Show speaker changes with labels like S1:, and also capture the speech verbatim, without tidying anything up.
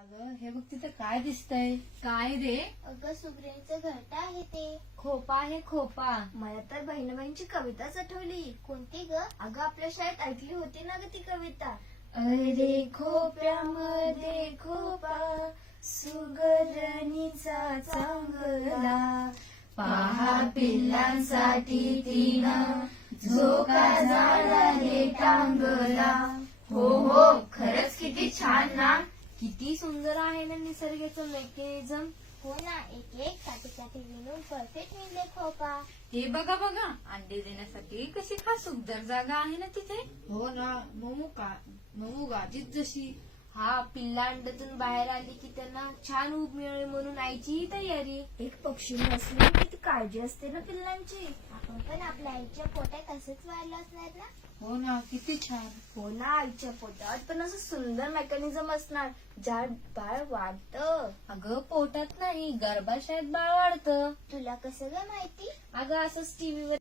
S1: अगं हे बघ तिथं काय दिसतंय?
S2: काय रे?
S3: अगं सुग्रणीचं घरट आहे ते.
S2: खोपा आहे खोपा.
S3: मला तर बहिणबाईंची कविताच आठवली. कोणती ग? अगं आपल्या शाळेत ऐकली होती ना ग ती कविता.
S2: अरे खोप्यामध्ये खोपा सुगरणीचा चांगला, पहा पिल्लांसाठी तिनं झोका झाडाने टांगला. हो हो, खरंच किती छान ना. किती सुंदर आहे ना निसर्गाचं मेकॅनिझम.
S3: हो ना, एक एक काठी काठी विणून परफेक्ट मिळले खोपा.
S4: हे बघा बघा, अंडे देण्यासाठी कशी खास सुंदर जागा आहे ना तिथे.
S1: हो ना, ममू का ममू गाजीत जशी.
S2: हा, पिल्ला अंड्यातून बाहेर आली की त्यांना छान ऊब मिळेल म्हणून आईचीही तयारी.
S3: एक पक्षी नसली किती काळजी असते ना पिल्लांची. आपण पण आपल्या आईच्या पोटात असंच वाढलं असणार ना.
S1: हो ना, किती छान.
S3: हो ना, आईच्या पोटात पण असं सुंदर मेकॅनिझम असणार ज्यात बाळ वाढतं.
S2: अगं पोटात नाही, गर्भाशयात बाळ वाढतं.
S3: तुला कसं ग माहिती?
S2: अगं असंच टीव्हीवर